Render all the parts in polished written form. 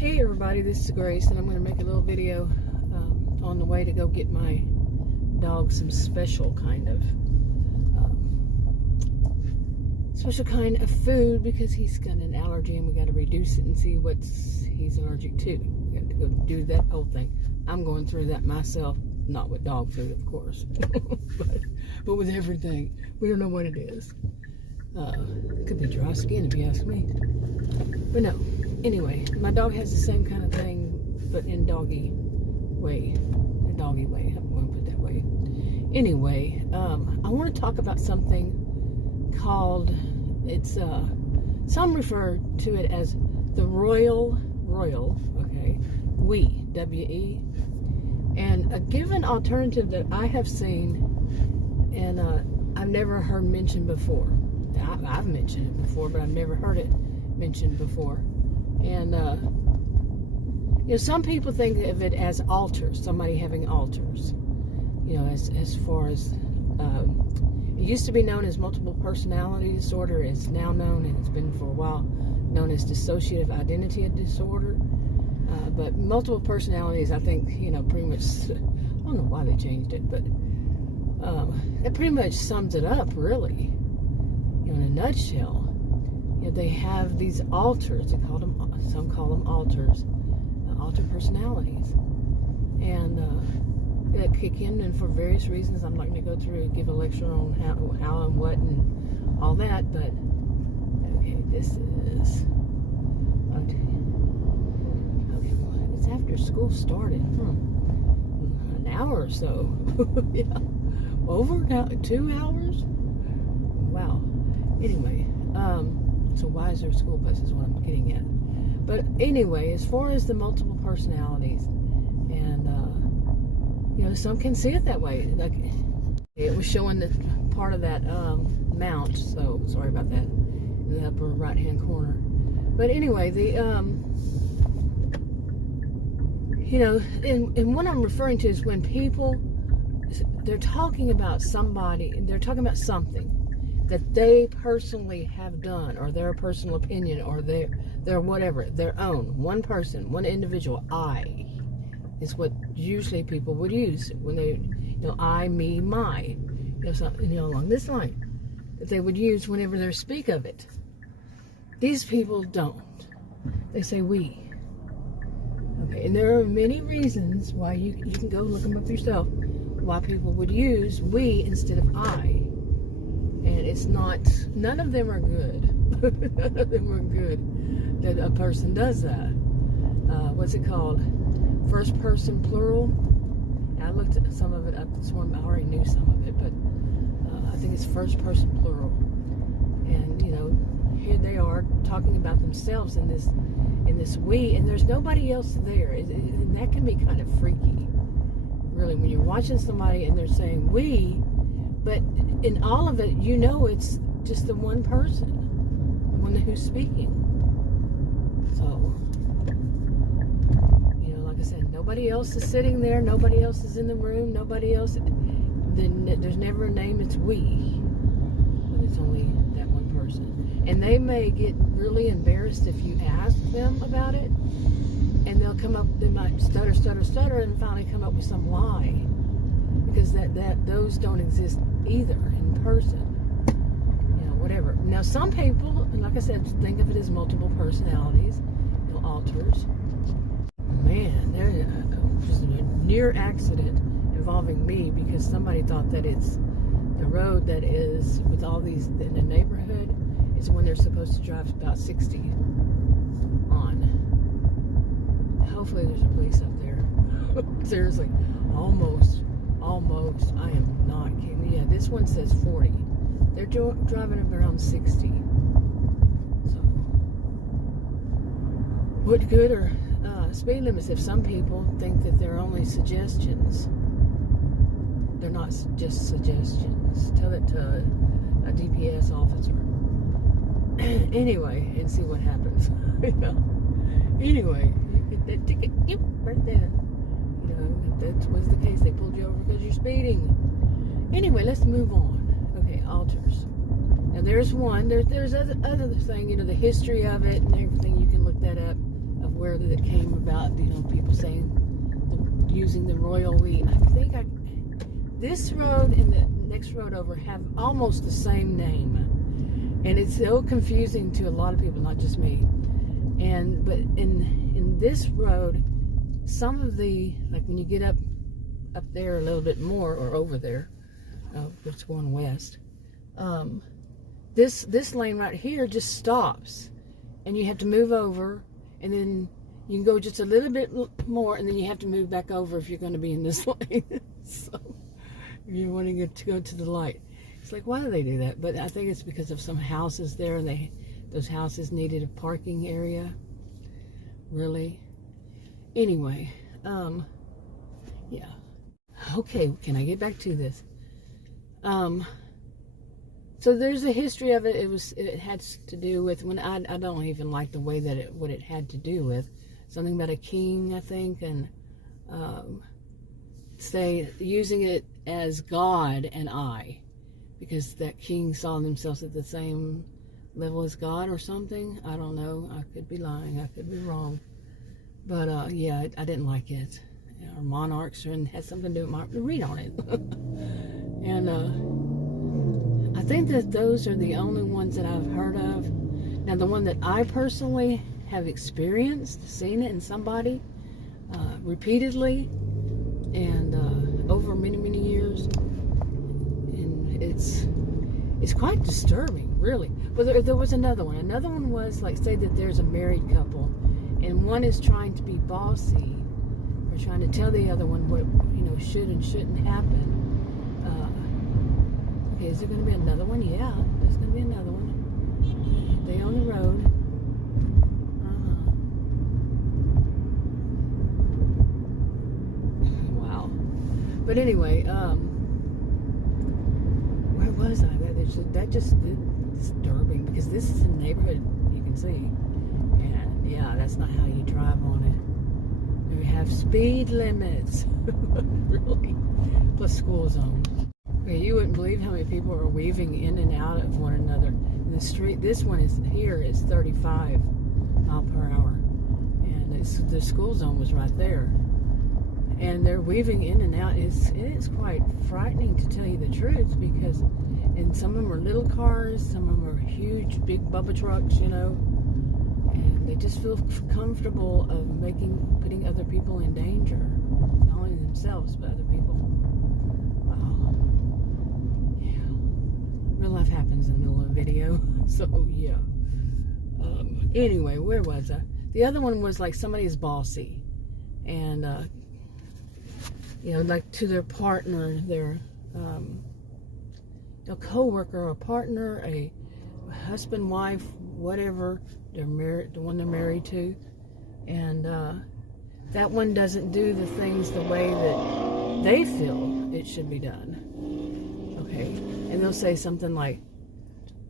Hey everybody, this is Grace, and I'm going to make a little video on the way to go get my dog some special kind of food because he's got an allergy and we got to reduce it and see what he's allergic to. We got to go do that whole thing. I'm going through that myself, not with dog food, of course, but with everything. We don't know what it is. It could be dry skin if you ask me. But no. Anyway, my dog has the same kind of thing, but in doggy way. A doggy way, I'm going to put it that way. Anyway, I want to talk about something called, some refer to it as the royal, okay, we, W-E. And a given alternative that I have seen, and I've never heard mentioned before. I've mentioned it before, but I've never heard it mentioned before. And, some people think of it as alters, somebody having alters. As far as, it used to be known as multiple personality disorder. It's now known, and it's been for a while, known as dissociative identity disorder. But multiple personalities, I think, pretty much, I don't know why they changed it, but it pretty much sums it up, really, in a nutshell. They have these alters. Some call them alters, alter personalities, and that kick in, and for various reasons. I'm not going to go through and give a lecture on how and what and all that. But okay, this is okay. Well, it's after school started. An hour or so. Yeah, over now 2 hours. Wow. Anyway. So why is there school bus is what I'm getting at. But anyway, as far as the multiple personalities, and some can see it that way. Like it was showing the part of that mount. So sorry about that, in the upper right hand corner. But anyway, the and what I'm referring to is when people, they're talking about somebody, they're talking about something that they personally have done, or their personal opinion, or their whatever, their own, one person, one individual. I is what usually people would use when they, I, me, my, along this line, that they would use whenever they speak of it. These people don't. They say we. Okay, and there are many reasons why you can go look them up yourself, why people would use we instead of I. And it's not, none of them are good. None of them are good that a person does that. What's it called? First person plural. I looked at some of it up this morning. I already knew some of it, but I think it's first person plural. And, here they are talking about themselves in this we, and there's nobody else there. And that can be kind of freaky, really, when you're watching somebody and they're saying we, but in all of it, it's just the one person, the one who's speaking. So, like I said, nobody else is sitting there, nobody else is in the room, nobody else, then there's never a name, it's we, when it's only that one person. And they may get really embarrassed if you ask them about it, and they'll come up, they might stutter, and finally come up with some lie. Because those don't exist either in person, whatever. Now some people, like I said, think of it as multiple personalities, alters. Man, there was a near accident involving me because somebody thought that it's the road that is with all these in the neighborhood is when they're supposed to drive about 60 on. Hopefully there's a police up there. Seriously, almost. I am not kidding. Yeah, this one says 40. They're driving around 60. So, what good are speed limits if some people think that they're only suggestions? They're not just suggestions. Tell it to a DPS officer. Anyway, and see what happens. Anyway, you get that ticket. Yep, right there. If that was the case, they pulled you over because you're speeding. Anyway, let's move on. Okay, alters. Now there's one. There's other thing. The history of it and everything. You can look that up of where it came about, people saying using the royal we. This road and the next road over have almost the same name, and it's so confusing to a lot of people, not just me. But in this road, some of the, like when you get up there a little bit more, or over there, it's going west, this lane right here just stops, and you have to move over, and then you can go just a little bit more, and then you have to move back over if you're going to be in this lane. So you're wanting to go to the light. It's like, why do they do that? But I think it's because of some houses there, and those houses needed a parking area. Really? Anyway, yeah. Okay, can I get back to this? So there's a history of it. It had to do with, when I don't even like the way that what it had to do with. Something about a king, I think, and using it as God and I, because that king saw themselves at the same level as God or something. I don't know. I could be lying. I could be wrong. But yeah, I didn't like it. Our monarchs, and had something to do with read on it. And I think that those are the only ones that I've heard of. Now, the one that I personally have experienced, seen it in somebody repeatedly, and over many, many years, and it's quite disturbing, really. But there was another one. Another one was, like, say that there's a married couple, and one is trying to be bossy, or trying to tell the other one what should and shouldn't happen. Okay, is there going to be another one? Yeah, there's going to be another one. They on the road. Wow. But anyway, where was I? That just disturbing, because this is a neighborhood, you can see, and yeah, that's not how you drive on it. We have speed limits, really, plus school zones. Okay, you wouldn't believe how many people are weaving in and out of one another in the street. This one is 35 mile per hour, and the school zone was right there, and they're weaving in and out. It's quite frightening, to tell you the truth, because and some of them are little cars, some of them are huge, big Bubba trucks, and they just feel comfortable of putting other people in danger, not only themselves but other people. Wow. Yeah. Real life happens in the middle of a video, so yeah. Anyway, where was I? The other one was like somebody is bossy, and like to their partner, their a co-worker, a partner, a husband, wife, whatever, they're married, the one they're married to, and that one doesn't do the things the way that they feel it should be done. Okay, and they'll say something like,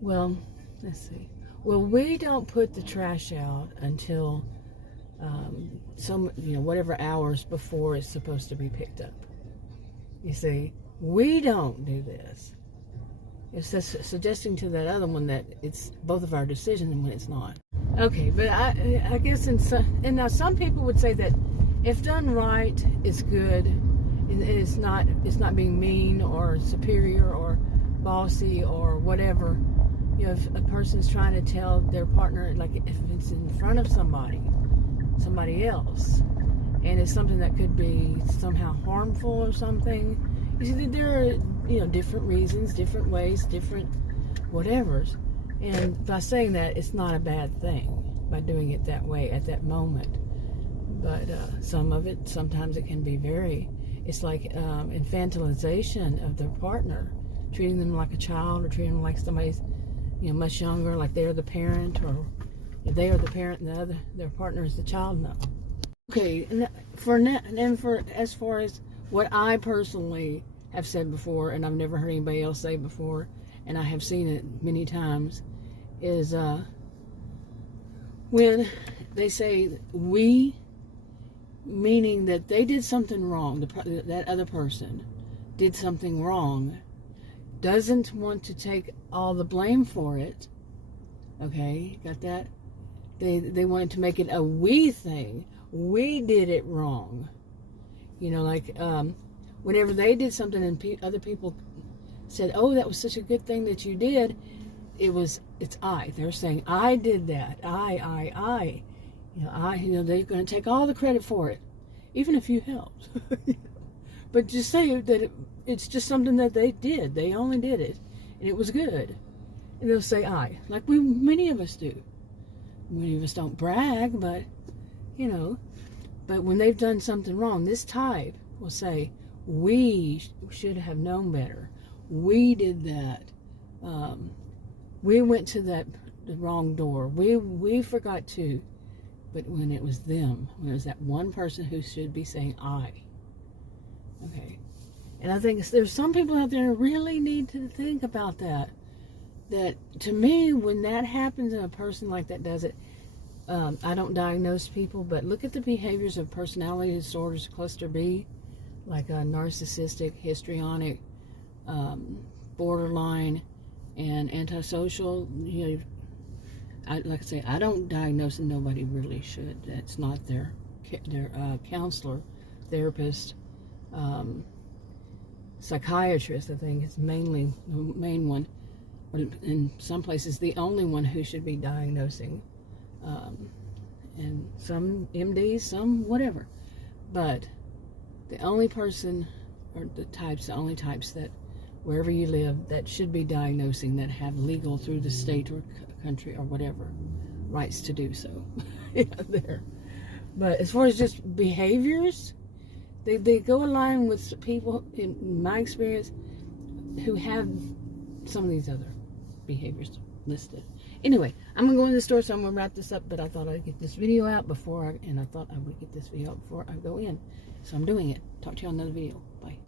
well, let's see, well, we don't put the trash out until whatever hours before it's supposed to be picked up. You see, we don't do this. It's just suggesting to that other one that it's both of our decisions, when it's not. Okay, but I guess and now some people would say that if done right, it's good. It's not being mean or superior or bossy or whatever. If a person's trying to tell their partner, like if it's in front of somebody else, and it's something that could be somehow harmful or something. You see, there are different reasons, different ways, different whatevers, and by saying that, it's not a bad thing by doing it that way at that moment. But sometimes it can be it's like infantilization of their partner, treating them like a child, or treating them like somebody's much younger, like they're the parent, or if they are the parent and their partner is the child. No. Okay, and as far as what I personally have said before, and I've never heard anybody else say before, and I have seen it many times, is when they say we, meaning that they did something wrong, that other person did something wrong, doesn't want to take all the blame for it. Okay, got that? They wanted to make it a we thing. We did it wrong. You know, like whenever they did something and other people said, "Oh, that was such a good thing that you did," it's I. They're saying, "I did that. I." You know, they're going to take all the credit for it, even if you helped. But just say that it's just something that they did. They only did it, and it was good. And they'll say I, like many of us do. Many of us don't brag, but, you know, but when they've done something wrong, this type will say, we should have known better. We did that. We went to the wrong door. We forgot to. But when it was them, when it was that one person who should be saying I. Okay. And I think there's some people out there who really need to think about that. That, to me, when that happens and a person like that does it, I don't diagnose people, but look at the behaviors of personality disorders, cluster B, like narcissistic, histrionic, borderline, and antisocial. You know, like I say, I don't diagnose, and nobody really should. That's not their counselor, therapist, psychiatrist. I think is mainly the main one. In some places, the only one who should be diagnosing, and some MDs, some whatever. But the only person, or the only types that, wherever you live, that should be diagnosing, that have legal through the state or country or whatever rights to do so. Yeah, there. But as far as just behaviors, they go along with people, in my experience, who have some of these other behaviors listed. Anyway, I'm going to go in the store, so I'm going to wrap this up, but I thought I'd get this video out and I thought I would get this video out before I go in. So I'm doing it. Talk to you on another video.